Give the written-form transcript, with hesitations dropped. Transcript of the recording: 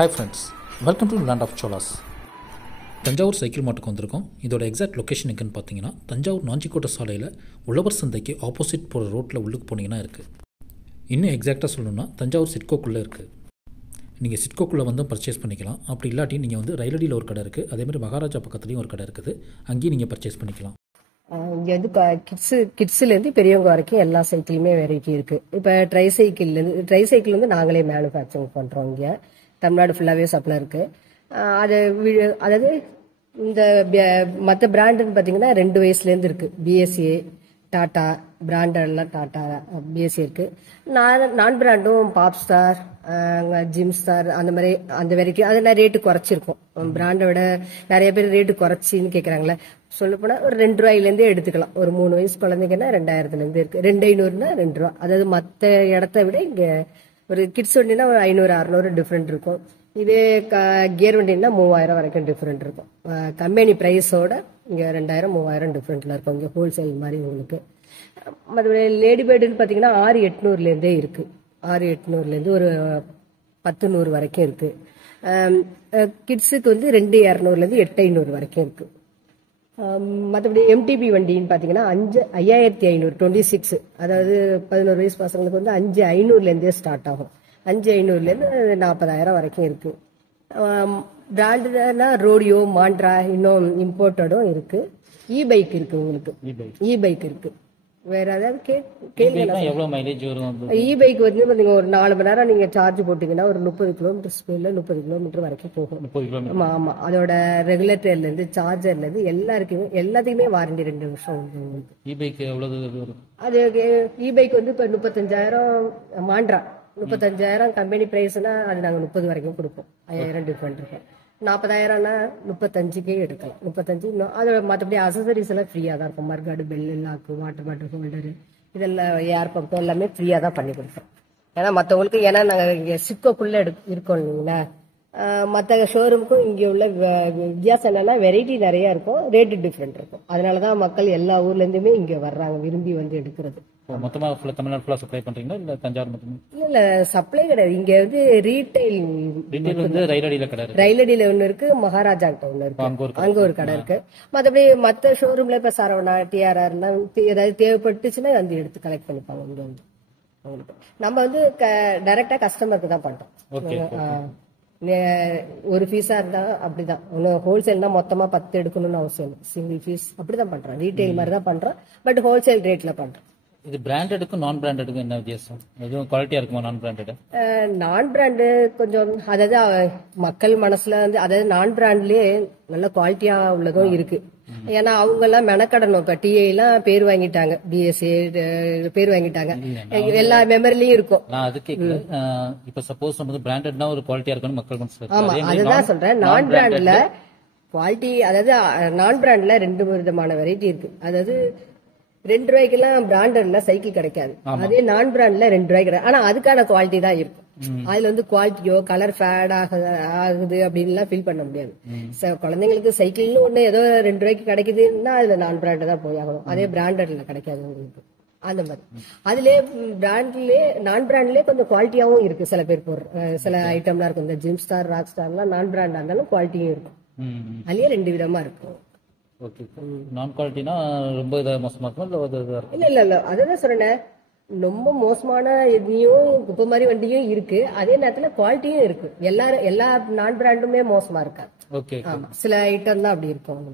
Hi friends, welcome to land of Cholas. Thanjavur cycle மார்ட்டுக்கு வந்திருக்கோம். இதோட எக்ஸாக்ட் லொக்கேஷன் எங்கன்னு பார்த்தீங்கன்னா தஞ்சாவூர் நாஞ்சிக்கோட்டை சாலையில் உழவர் சந்தைக்கு ஆப்போசிட் போகிற ரோட்டில் உள்ளுக்கு போனீங்கன்னா இருக்குது. இன்னும் எக்ஸாக்டாக சொல்லணும்னா தஞ்சாவூர் சிட்கோக்குள்ளே இருக்குது. நீங்கள் சிட்கோக்குள்ளே வந்து பர்ச்சேஸ் பண்ணிக்கலாம். அப்படி இல்லாட்டி நீங்கள் வந்து ரயிலடியில் ஒரு கடை இருக்குது, அதேமாதிரி மகாராஜா பக்கத்துலேயும் ஒரு கடை இருக்குது, அங்கேயும் நீங்கள் பர்ச்சேஸ் பண்ணிக்கலாம். இங்கே வந்து கிட்ஸ்லேருந்து பெரியவங்க வரைக்கும் எல்லா சைக்கிளுமே வெரைட்டி இருக்குது. இப்போ ட்ரை சைக்கிள் வந்து நாங்களே மேனுஃபேக்சரிங் பண்ணுறோம். இங்கே தமிழ்நாடு ஃபுல்லாகவே சப்ளை இருக்குது. அது அதாவது இந்த மற்ற பிராண்டுன்னு பார்த்தீங்கன்னா 2 வயசுலேருந்து இருக்குது. பிஎஸ்ஏ, டாட்டா பிராண்டெல்லாம் டாட்டா பிஎஸ்சி இருக்குது. நான் பிராண்டும் பாப் ஸ்டார், ஜிம் ஸ்டார் அந்த மாதிரி அந்த வெரைட்டி அதெல்லாம் ரேட்டு குறைச்சிருக்கும். பிராண்டை விட நிறைய பேர் ரேட்டு குறைச்சின்னு கேட்குறாங்களே. சொல்லப்போனால் ஒரு 2 ரூபாயிலேருந்தே எடுத்துக்கலாம். ஒரு 3 வயசு குழந்தைங்கன்னா 2000லேருந்து இருக்குது. 2500னா 2 ரூபா. அதாவது மற்ற இடத்த விட இங்கே ஒரு கிட்ஸ் வண்டினா ஒரு 500-600 டிஃப்ரெண்ட் இருக்கும். இதே கியர் வண்டின்னா 3000 வரைக்கும் டிஃப்ரெண்ட் இருக்கும். கம்பெனி ப்ரைஸோட இங்கே 2000-3000 டிஃப்ரெண்ட்டில் இருக்கும். இங்கே ஹோல்சேல் மாதிரி உங்களுக்கு. மற்றபடி லேடி பேர்டுன்னு பார்த்தீங்கன்னா 6800லேருந்தே இருக்குது. 6800லேருந்து ஒரு 10,100 வரைக்கும் இருக்குது. கிட்ஸுக்கு வந்து 2200லேருந்து 8500 வரைக்கும் இருக்குது. மற்றபடி எம்டிபி வண்டின்னு பார்த்தீங்கன்னா 5500 26, அதாவது 11 வயசு பசங்களுக்கு வந்து 5500லேருந்தே ஸ்டார்ட் ஆகும். 5500லேருந்து 40,000 வரைக்கும் இருக்குது. பிராண்டுனா ரோடியோ, மாண்ட்ரா, இன்னும் இம்போர்ட்டடும் இருக்குது. இ-பைக் இருக்குது. உங்களுக்கு இ-பைக் இருக்குது. வேற ஏதாவது கேள்வி? இ-பைக் வந்து நீங்க ஒரு 4 மணி நேரம் நீங்க சார்ஜ் போட்டீங்கன்னா ஒரு 30 கிலோமீட்டர் ஸ்பீட்ல 30 கிலோமீட்டர் வரைக்கும் போகும். ஆமா. அதோட ரெகுலேட்டர்ல இருந்து சார்ஜர்ல இருந்து எல்லாத்துக்குமே வாரண்டி 2 வருஷம் உண்டு. இ-பைக் எவ்வளவு? அது இ-பைக் வந்து இப்ப 35,000 மாண்ட்ரா 35,000 கம்பெனி பிரைஸ்னா அது நாங்க 30 வரைக்கும் கொடுப்போம். 5000 டிஃபரெண்ட் இருக்கும். 40,000னா 35க்கே எடுக்கலாம். 35 அதோட மற்றபடி அசசரிஸ் எல்லாம் ஃப்ரீயா தான் இருக்கும். Mudguard, bell, lock, water bottle holder, இதெல்லாம் ஏர் பம்ப் எல்லாமே ஃப்ரீயா தான் பண்ணி கொடுப்போம். ஏன்னா மற்றவங்களுக்கு, ஏன்னா நாங்கள் இங்கே சிட்கோக்குள்ள இருக்கோம் இல்லைங்களா, மற்ற ஷோரூமுக்கும் இங்கே உள்ள வித்தியாசம் என்னன்னா வெரைட்டி நிறைய இருக்கும், ரேட்டு டிஃப்ரெண்ட் இருக்கும். அதனாலதான் மக்கள் எல்லா ஊர்லேருந்துமே இங்கே வர்றாங்க, விரும்பி வந்து எடுக்கிறது. மொத்தமா தமிழ்நாடு ஃபுல்லா சப்ளை பண்றீங்களா இல்ல தஞ்சாவூர் மட்டுமே? இல்ல சப்ளை கிடையாது. இங்க வந்து ரீட்டைல் வந்து ரயிலடியில கடை இருக்கு. ரயிலடியில ஒண்ணு இருக்கு, மகாராஜா கிட்ட ஒண்ணு இருக்கு, அங்க ஒரு கடை இருக்கு. மத்தபடி மத்த ஷோரூம்ல இப்ப சரவணா, டிஆர்ஆர் ஏதாவது தேவைப்பட்டுச்சுன்னா வந்து எடுத்து கலெக்ட் பண்ணிப்பாங்க இங்க வந்து. நம்ம வந்து டைரக்டா கஸ்டமருக்கு தான் பண்றோம். ஒரு ஃபீஸா இருந்தா அப்படிதான். ஹோல்சேல்னா மொத்தமா 10 எடுக்கணும்னு அவசியம் இல்லை. சிங்கிள் ஃபீஸ் அப்படிதான் பண்றோம். ரீட்டைல் மாதிரி தான் பண்றோம், பட் ஹோல்சேல் ரேட்ல பண்றோம். இது பிராண்டடுக்கும் நான் பிராண்டடுக்கும் என்ன வித்தியாசம்? எதுவும் குவாலிட்டியா இருக்குமா நான் பிராண்டட்? நான் பிராண்டு கொஞ்சம், அதாவது மக்கள் மனசுல வந்து, அதாவது நான் பிராண்ட்லயே நல்ல குவாலிட்டியா உள்ளதும் இருக்கு. ஏன்னா அவங்க எல்லாம் மெனக்கடணும். இப்ப டிஐ எல்லாம் பேர் வாங்கிட்டாங்க, பிஎஸ்ஏ பேர் வாங்கிட்டாங்க, எல்லா மெமரிலயும் இருக்கும். நான் அது கேட்கல. இப்ப சப்போஸ் நம்ம பிராண்டட்னா ஒரு குவாலிட்டியா இருக்கணும் மக்கள் மனசுல. ஆமா, அதுதான் சொல்றேன். நான் பிராண்ட்ல குவாலிட்டி, அதாவது நான் பிராண்ட்ல 2 விதமான வெரைட்டி இருக்கு. அதாவது 2 ரூபாய்க்கெல்லாம் பிராண்டட்ல சைக்கிள் கிடைக்காது. அதே நான் பிராண்ட்ல 2 ரூபாய்க்கு கிடையாது. ஆனா அதுக்கான குவாலிட்டி தான் இருக்கும். அதுல வந்து குவாலிட்டியோ கலர் ஃபேட் ஆகுது அப்படின்னு ஃபீல் பண்ண முடியாது. குழந்தைங்களுக்கு சைக்கிள்னு ஒண்ணு ஏதோ 2 ரூபாய்க்கு கிடைக்குதுன்னா அதுல நான் பிராண்ட் தான் போய் ஆகணும். அதே பிராண்டட்ல கிடைக்காது உங்களுக்கு. அந்த மாதிரி அதுலயே பிராண்ட்லயே நான் பிராண்ட்லயே கொஞ்சம் குவாலிட்டியாவும் இருக்கு. சில பேர் போடுற சில ஐட்டம்லாம் இருக்கும். இந்த ஜிம் ஸ்டார், ராக் ஸ்டார்லாம் நான் பிராண்டா இருந்தாலும் குவாலிட்டியும் இருக்கும். அதுலயே 2 விதமா இருக்கும். ஓகே. நான் குவாலிட்டினா ரொம்ப மோசமா இருக்கும்? இல்ல அதான் சொல்றேன். ரொம்ப மோசமான இதையும் குப்பை மாதிரி வண்டியும் இருக்கு, அதே நேரத்துல குவாலிட்டியும் இருக்கு. எல்லா நான் பிராண்டுமே மோசமா இருக்காது. ஓகே. ஆமா, சில ஐட்டம் தான் அப்படி இருக்கும்.